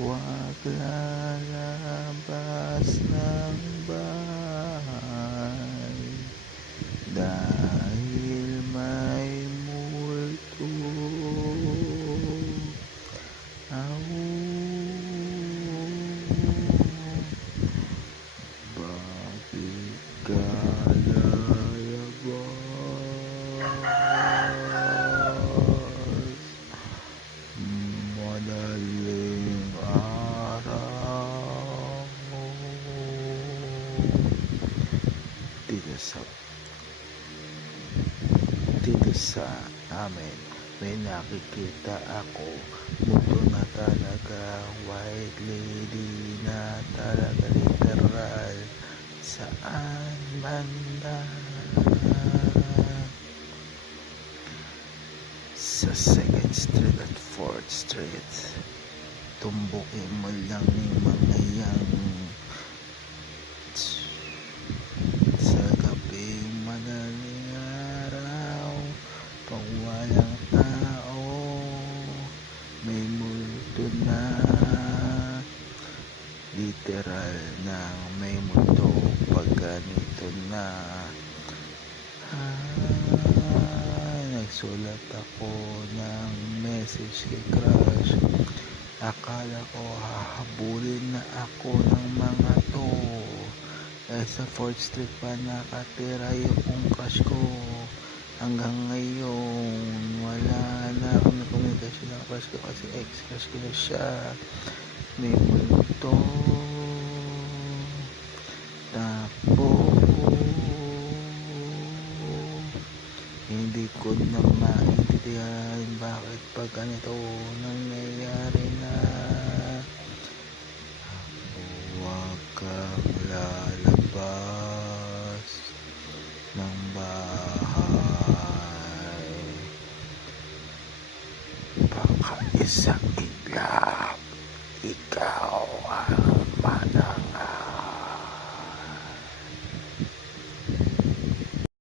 Huwag lalabas ng bahay dahil may multo. Bakit ka lalabas? Madaling araw. Dito sa amin may nakikita ako, multo na talaga, white lady na talaga, literal, saan banda. Sa 2nd Street at 4th Street, tumbukin mo lang yung mga yang sa gabing madaling araw. Pag walang tao, may multo na, literal na may multo. Pag ganito na, nagsulat ako ng message kay crush. Akala ko hahabulin na ako ng mga to, sa 4th Street pa nakatira yung crush ko. Hanggang ngayon wala na akong komunikasyon ng crush ko kasi ex-crush ko na siya. May multo. Tapos hindi ko na maintindihan bakit pag ganito nangyayari na. Huwag kang lalabas ng bahay. Baka isang iglap ikaw.